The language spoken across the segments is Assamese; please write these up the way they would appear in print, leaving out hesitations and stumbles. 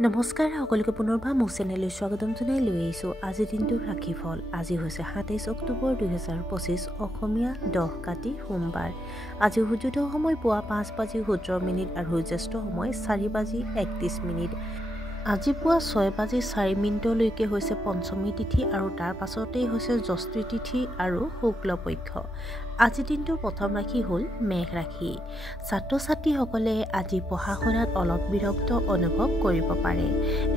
নমস্কাৰ সকলোকে পুনৰবাৰ মোৰ চেনেললৈ স্বাগতম জনাই লৈ আহিছোঁ আজিৰ দিনটোৰ ৰাশিফল। আজি হৈছে ২৭ অক্টোবৰ ২০২৫ অসমীয়া ১০ কাতি সোমবাৰ। আজি সূৰ্যোদয় সময় পুৱা ৫:১৭ আৰু সূৰ্যাস্ত সময় ৪:৩১। আজি পুৱা ৬:০৪লৈকে হৈছে পঞ্চমী তিথি আৰু তাৰ পাছতেই হৈছে ষষ্ঠী তিথি আৰু শুক্লপক্ষ। আজি দিনটোৰ প্ৰথম ৰাশি হ'ল মেঘ ৰাশি। ছাত্ৰ ছাত্ৰীসকলে আজি পঢ়া শুনাত অলপ বিৰক্ত অনুভৱ কৰিব পাৰে।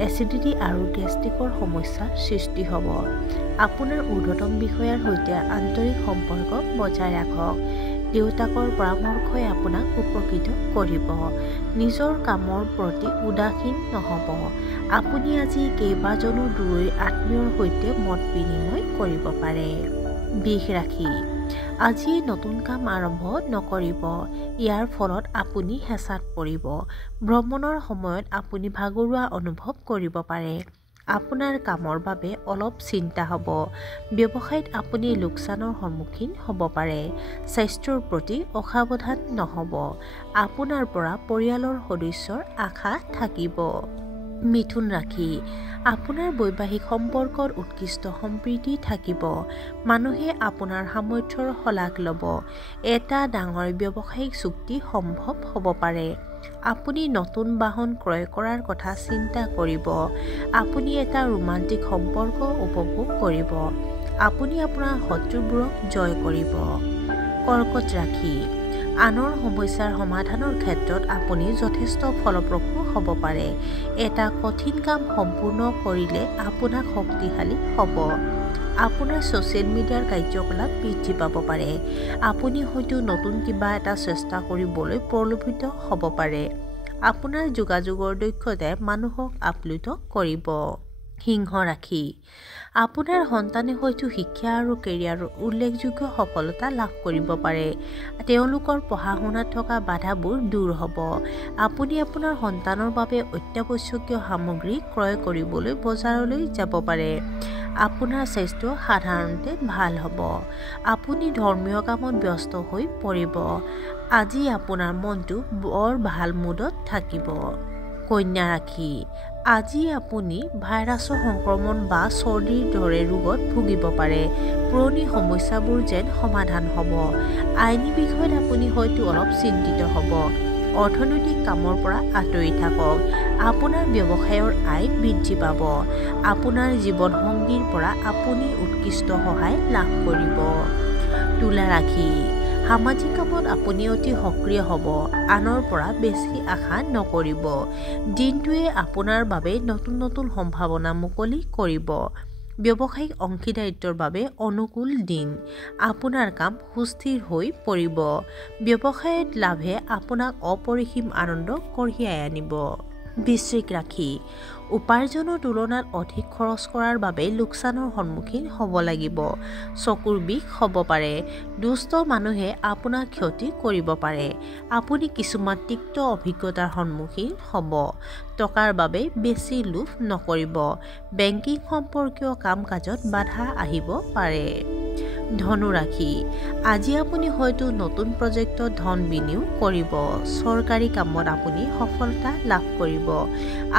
এচিডিটি আৰু গেষ্ট্ৰিকৰ সমস্যাৰ সৃষ্টি হ'ব। আপোনাৰ ঊৰ্ধ্বতম বিষয়াৰ সৈতে আন্তৰিক সম্পৰ্ক বজাই ৰাখক। দেউতাকৰ পৰামৰ্শই আপোনাক উপকৃত কৰিব। নিজৰ কামৰ প্ৰতি উদাসীন নহ'ব। আপুনি আজি কেইবাজনো দূৰৈৰ আত্মীয়ৰ সৈতে মত বিনিময় কৰিব পাৰে। বৃষ ৰাশি। আজি নতুন কাম আৰম্ভ নকৰিব। ইয়াৰ ফলত আপুনি হেঁচাত পৰিব। ভ্ৰমণৰ সময়ত আপুনি ভাগৰুৱা অনুভৱ কৰিব পাৰে। আপোনাৰ কামৰ বাবে অলপ চিন্তা হ'ব। ব্যৱসায়ত আপুনি লোকচানৰ সন্মুখীন হ'ব পাৰে। স্বাস্থ্যৰ প্ৰতি অসাৱধান নহ'ব। আপোনাৰ পৰা পৰিয়ালৰ সদস্যৰ আশা থাকিব। মিথুন ৰাশি। আপোনাৰ বৈবাহিক সম্পৰ্কত উৎকৃষ্ট সম্প্ৰীতি থাকিব। মানুহে আপোনাৰ সামৰ্থ্যৰ শলাগ ল'ব। এটা ডাঙৰ ব্যৱসায়িক চুক্তি সম্ভৱ হ'ব পাৰে। আপুনি নতুন বাহন ক্ৰয় কৰাৰ কথা চিন্তা কৰিব। আপুনি এটা ৰোমান্টিক সম্পৰ্ক উপভোগ কৰিব। আপুনি আপোনাৰ শত্ৰুবোৰক জয় কৰিব। কৰ্কট ৰাশি। আনৰ সমস্যাৰ সমাধানৰ ক্ষেত্ৰত আপুনি যথেষ্ট ফলপ্ৰসূ হ'ব পাৰে। এটা কঠিন কাম সম্পূৰ্ণ কৰিলে আপোনাক শক্তিশালী হ'ব। আপোনাৰ ছ'চিয়েল মিডিয়াৰ কাৰ্যকলাপ বৃদ্ধি পাব পাৰে। আপুনি হয়তো নতুন কিবা এটা চেষ্টা কৰিবলৈ প্ৰলোভিত হ'ব পাৰে। আপোনাৰ যোগাযোগৰ দক্ষতাই মানুহক আপ্লুত কৰিব। সিংহ ৰাশি। আপোনাৰ সন্তানে হয়তো শিক্ষা আৰু কেৰিয়াৰৰ উল্লেখযোগ্য সফলতা লাভ কৰিব পাৰে। তেওঁলোকৰ পঢ়া শুনাত থকা বাধাবোৰ দূৰ হ'ব। আপুনি আপোনাৰ সন্তানৰ বাবে অত্যাৱশ্যকীয় সামগ্ৰী ক্ৰয় কৰিবলৈ বজাৰলৈ যাব পাৰে। আপোনাৰ স্বাস্থ্য সাধাৰণতে ভাল হ'ব। আপুনি ধৰ্মীয় কামত ব্যস্ত হৈ পৰিব। আজি আপোনাৰ মনটো বৰ ভাল মুডত থাকিব। কন্যা ৰাশি। আজি আপুনি ভাইৰাছৰ সংক্ৰমণ বা চৰ্দিৰ দৰে ৰোগত ভুগিব পাৰে। পুৰণি সমস্যাবোৰ যেন সমাধান হ'ব। আইনী বিষয়ত আপুনি হয়তো অলপ চিন্তিত হ'ব। অৰ্থনৈতিক কামৰ পৰা আঁতৰি থাকক। আপোনাৰ ব্যৱসায়ৰ আয় বৃদ্ধি পাব। আপোনাৰ জীৱনসংগীৰ পৰা আপুনি উৎকৃষ্ট সহায় লাভ কৰিব। তুলা ৰাশি। সামাজিক কামত আপুনি অতি সক্ৰিয় হ'ব। আনৰ পৰা বেছি আশা নকৰিব। দিনটোৱে আপোনাৰ বাবে নতুন নতুন সম্ভাৱনা মুকলি কৰিব। ব্যৱসায়িক অংশীদাৰিত্বৰ বাবে অনুকূল দিন। আপোনাৰ কাম সুস্থিৰ হৈ পৰিব। ব্যৱসায়ত লাভে আপোনাক অপৰিসীম আনন্দ কঢ়িয়াই আনিব। বৃশ্চিক ৰাশি। উপাৰ্জনৰ তুলনাত অধিক খৰচ কৰাৰ বাবে লোকচানৰ সন্মুখীন হ'ব লাগিব। চকুৰ বিষ হ'ব পাৰে। দুষ্ট মানুহে আপোনাক ক্ষতি কৰিব পাৰে। আপুনি কিছুমান তিক্ত অভিজ্ঞতাৰ সন্মুখীন হ'ব। টকাৰ বাবে বেছি লোভ নকৰিব। বেংকিং সম্পৰ্কীয় কাম-কাজত বাধা আহিব পাৰে। ধনু ৰাশি। আজি আপুনি হয়তো নতুন প্ৰজেক্টত ধন বিনিয়োগ কৰিব। চৰকাৰী কামত আপুনি সফলতা লাভ কৰিব।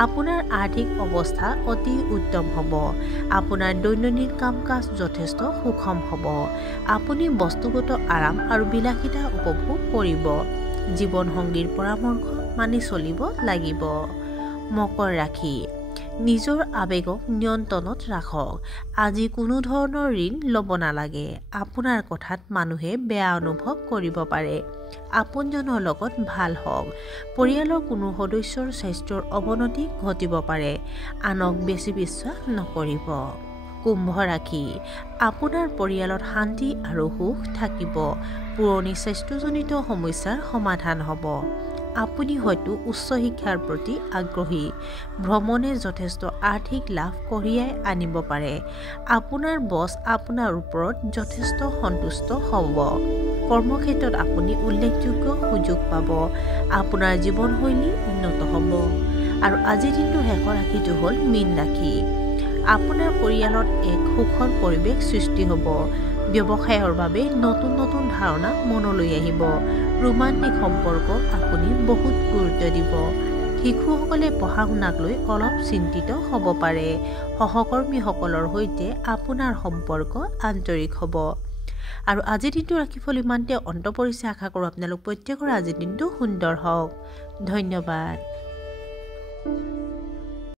আপোনাৰ আৰ্থিক অৱস্থা অতি উত্তম হ'ব। আপোনাৰ দৈনন্দিন কাম-কাজ যথেষ্ট সুষম হ'ব। আপুনি বস্তুগত আৰাম আৰু বিলাসিতা উপভোগ কৰিব। জীৱনসংগীৰ পৰামৰ্শ মানি চলিব লাগিব। মকৰ ৰাশি। নিজৰ আৱেগক নিয়ন্ত্ৰণত ৰাখক। আজি কোনো ধৰণৰ ঋণ ল'ব নালাগে। আপোনাৰ কথাত মানুহে বেয়া অনুভৱ কৰিব পাৰে। আপোনজনৰ লগত ভাল হওক। পৰিয়ালৰ কোনো সদস্যৰ স্বাস্থ্যৰ অৱনতি ঘটিব পাৰে। আনক বেছি বিশ্বাস নকৰিব। কুম্ভ ৰাশি। আপোনাৰ পৰিয়ালত শান্তি আৰু সুখ থাকিব। পুৰণি স্বাস্থ্যজনিত সমস্যাৰ সমাধান হ'ব। আপুনি হয়তো উচ্চ শিক্ষাৰ প্ৰতি আগ্ৰহী। ভ্ৰমণে যথেষ্ট আৰ্থিক লাভ কঢ়িয়াই আনিব পাৰে। আপোনাৰ বছ আপোনাৰ ওপৰত যথেষ্ট সন্তুষ্ট হ'ব। কৰ্মক্ষেত্ৰত আপুনি উল্লেখযোগ্য সুযোগ পাব। আপোনাৰ জীৱনশৈলী উন্নত হ'ব। আৰু আজিৰ দিনটোৰ শেষৰ ৰাশিটো হ'ল মীন ৰাশি। আপোনাৰ পৰিয়ালত এক সুখৰ পৰিৱেশ সৃষ্টি হ'ব। ব্যৱসায়ৰ বাবে নতুন নতুন ধাৰণা মনলৈ আহিব। ৰোমান্টিক সম্পৰ্ক আপুনি বহুত গুৰুত্ব দিব। শিশুসকলে পঢ়া শুনাক লৈ অলপ চিন্তিত হ'ব পাৰে। সহকৰ্মীসকলৰ সৈতে আপোনাৰ সম্পৰ্ক আন্তৰিক হ'ব। আৰু আজিৰ দিনটো ৰাশিফল ইমানতে অন্ত পৰিছে। আশা কৰোঁ আপোনালোক প্ৰত্যেকৰে আজিৰ দিনটো সুন্দৰ হওক। ধন্যবাদ।